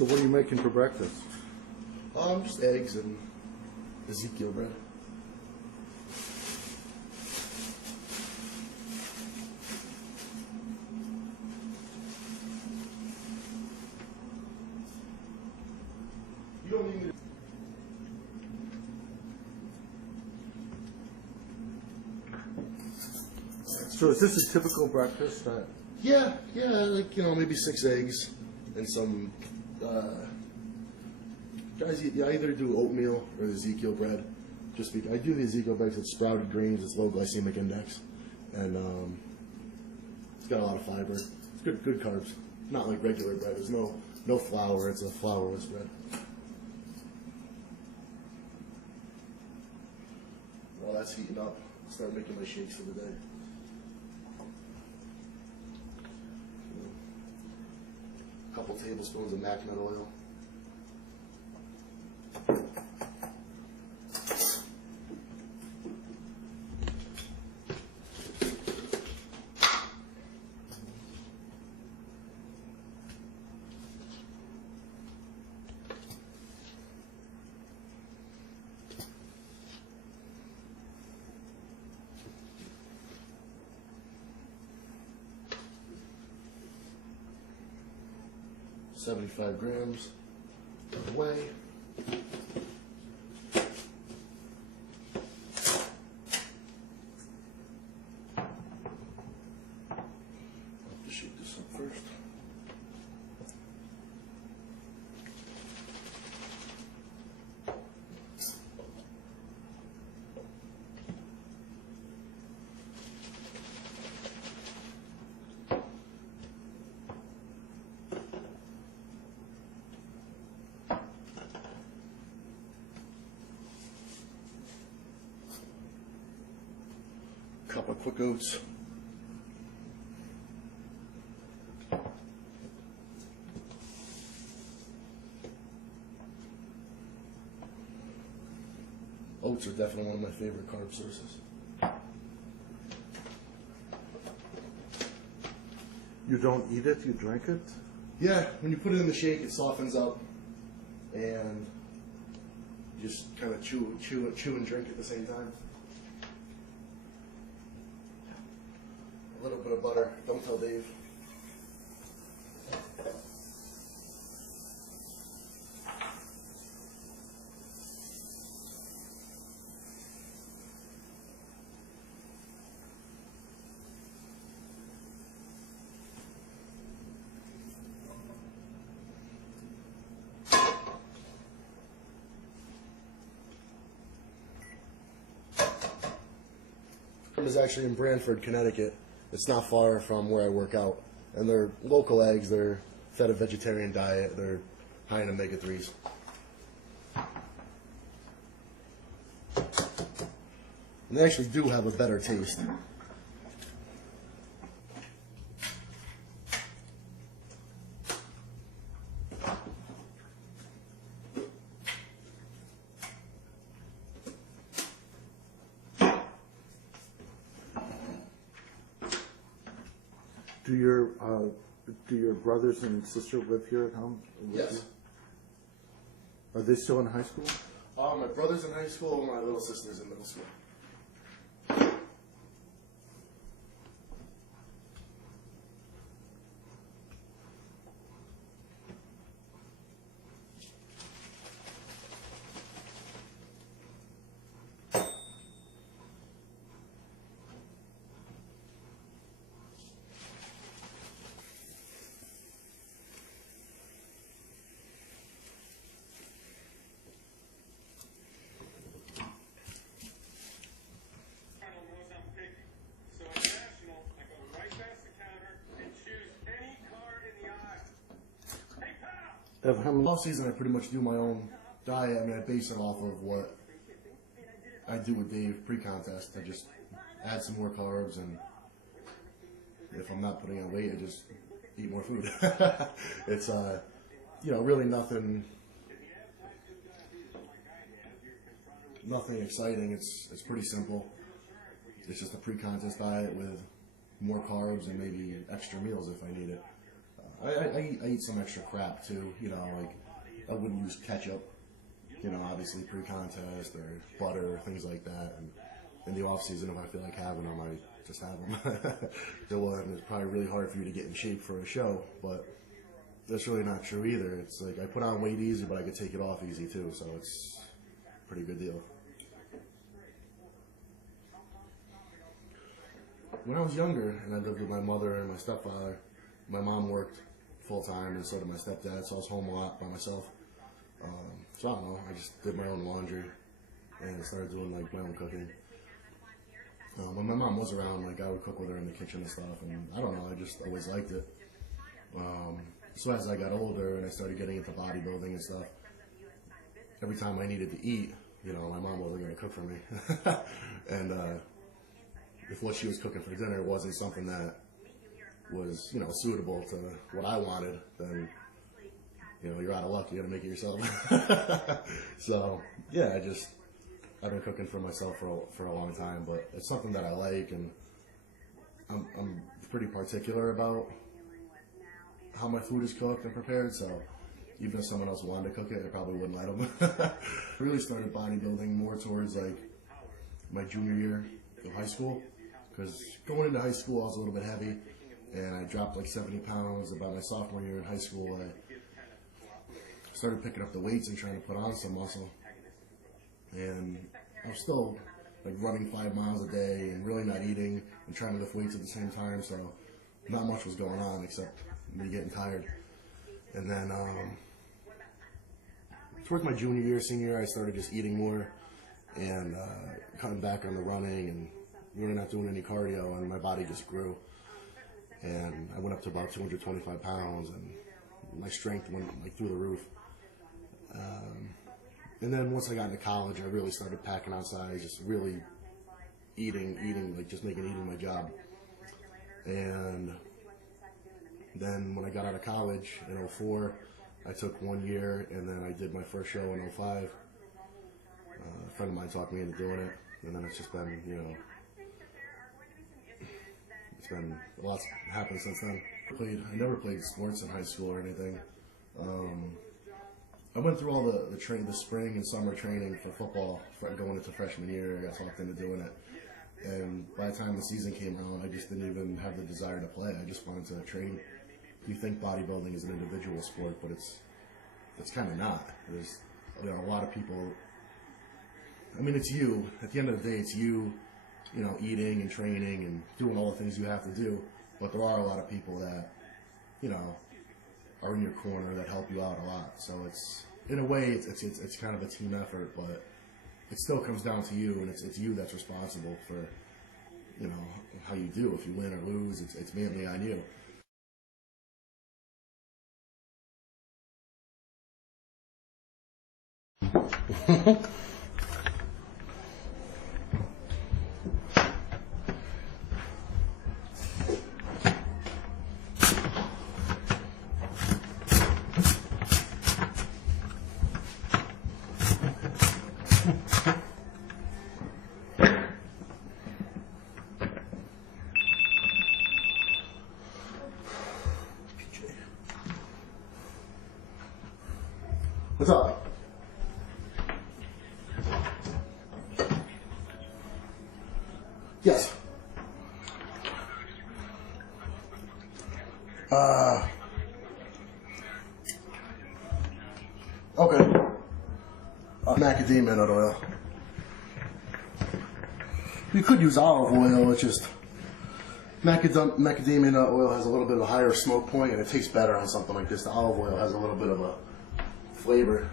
So what are you making for breakfast? Just eggs and Ezekiel bread. You don't need to. So is this a typical breakfast? Yeah, like, maybe 6 eggs and some, guys, I either do oatmeal or Ezekiel bread. Just because I do the Ezekiel bread because it's sprouted grains, it's low glycemic index, and it's got a lot of fiber. It's good carbs. Not like regular bread. There's no flour. It's a flourless bread. While that's heating up, I'll start making my shakes for the day. A couple tablespoons of macadamia oil. $75 grams of the whey. I'll have to shake this up first. Cup of quick oats. Oats are definitely one of my favorite carb sources. You don't eat it, you drink it? Yeah, when you put it in the shake, it softens up, and you just kind of chew and drink at the same time. A little bit of butter. Don't tell Dave. Is actually in Branford, Connecticut. It's not far from where I work out. And they're local eggs. They're fed a vegetarian diet. They're high in omega-3s. And they actually do have a better taste. Do your brothers and sister live here at home? Yes. Are they still in high school? My brother's in high school and my little sister's in middle school. Off season, I pretty much do my own diet. I mean, I base it off of what I do with Dave pre-contest. I just add some more carbs, and if I'm not putting on weight, I just eat more food. It's really nothing exciting. It's pretty simple. It's just a pre-contest diet with more carbs and maybe extra meals if I need it. I eat some extra crap too, you know, like I wouldn't use ketchup, you know, obviously pre-contest or butter, things like that. And in the off season, if I feel like having them, I just have them. It's probably really hard for you to get in shape for a show, but that's really not true either. It's like I put on weight easy, but I could take it off easy too, so it's a pretty good deal. When I was younger and I lived with my mother and my stepfather, my mom worked full-time and so did my stepdad, so I was home a lot by myself. So I don't know, I just did my own laundry and started doing like my own cooking. When my mom was around, like I would cook with her in the kitchen and stuff, and I don't know, I just always liked it. So as I got older and I started getting into bodybuilding and stuff, every time I needed to eat, you know, my mom wasn't going to cook for me. And if what she was cooking for dinner wasn't something that was, you know, suitable to what I wanted, then, you know, you're out of luck. You got to make it yourself. So, yeah, I've been cooking for myself for a long time, but it's something that I like, and I'm pretty particular about how my food is cooked and prepared, so even if someone else wanted to cook it, I probably wouldn't let them. I really started bodybuilding more towards like my junior year of high school, because going into high school I was a little bit heavy, and I dropped like 70 pounds. About my sophomore year in high school, I started picking up the weights and trying to put on some muscle, and I was still like running 5 miles a day and really not eating and trying to lift weights at the same time, so not much was going on except me getting tired. And then towards my junior year, senior year, I started just eating more and cutting back on the running and really not doing any cardio, and my body just grew. And I went up to about 225 pounds, and my strength went like through the roof. And then once I got into college, I really started packing on size, just really eating, like just making eating my job. And then when I got out of college in 04, I took 1 year, and then I did my first show in 05. A friend of mine talked me into doing it, and then it's just been, you know, it's been a lot's happened since then. I never played sports in high school or anything. I went through all the spring and summer training for football going into freshman year. I got talked into doing it. And by the time the season came around, I just didn't even have the desire to play. I just wanted to train. You think bodybuilding is an individual sport, but it's kind of not. There's, you know, a lot of people. I mean, it's you. At the end of the day, it's you, you know, eating and training and doing all the things you have to do. But there are a lot of people that, you know, are in your corner that help you out a lot. So it's, in a way, it's kind of a team effort, but it still comes down to you, and it's you that's responsible for, you know, how you do. If you win or lose, it's mainly on you. What's up? Yes. Okay. Macadamia nut oil. You could use olive oil, it's just macadamia nut oil has a little bit of a higher smoke point, and it tastes better on something like this. The olive oil has a little bit of a flavor.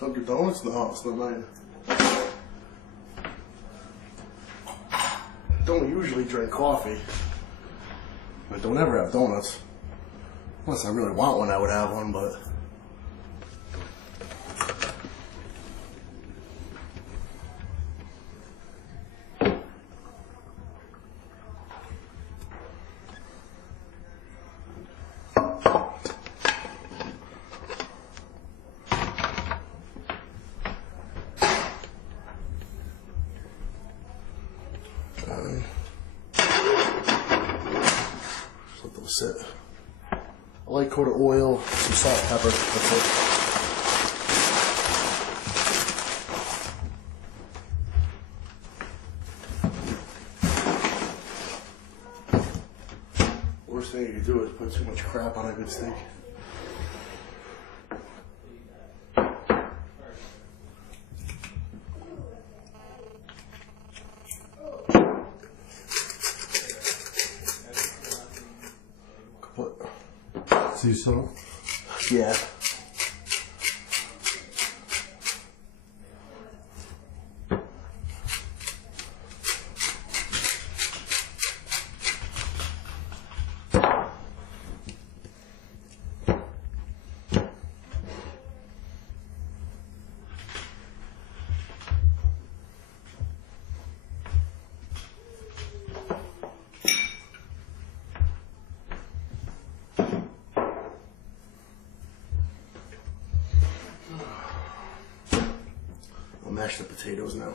Dunkin' Donuts? No, it's not mine. don't usually drink coffee. I don't ever have donuts. Unless I really want one, I would have one, but... Just let them sit. A light coat of oil, some salt, pepper, that's it. Worst thing you can do is put too much crap on a good steak. See so? Yeah. I'll mash the potatoes now.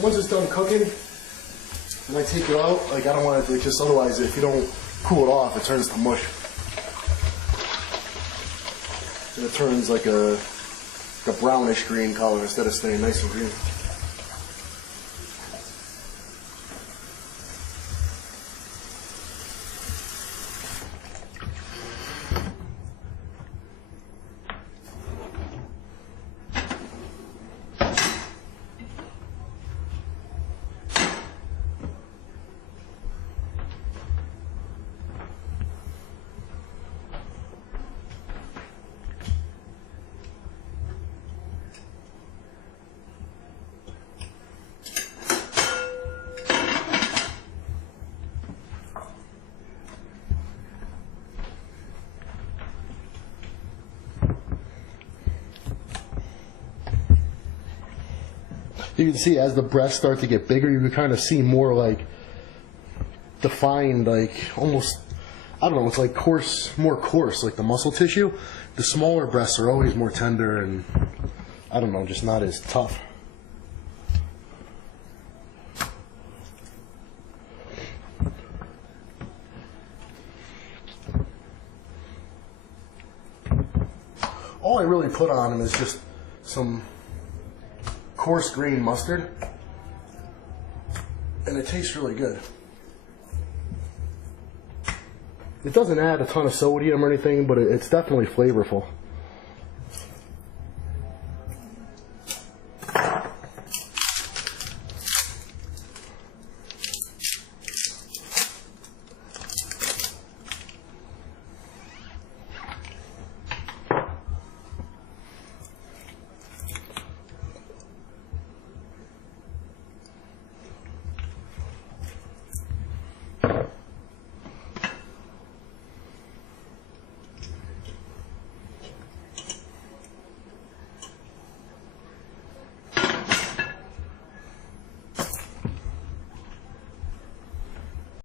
Once it's done cooking, and I take it out, like I don't want it to, just otherwise if you don't cool it off, it turns to mush. And it turns like a brownish green color instead of staying nice and green. You can see as the breasts start to get bigger, you can kind of see more like defined, like almost, I don't know, it's like coarse, more coarse, like the muscle tissue. The smaller breasts are always more tender and, I don't know, just not as tough. All I really put on them is just some coarse green mustard, and it tastes really good. It doesn't add a ton of sodium or anything, but it's definitely flavorful.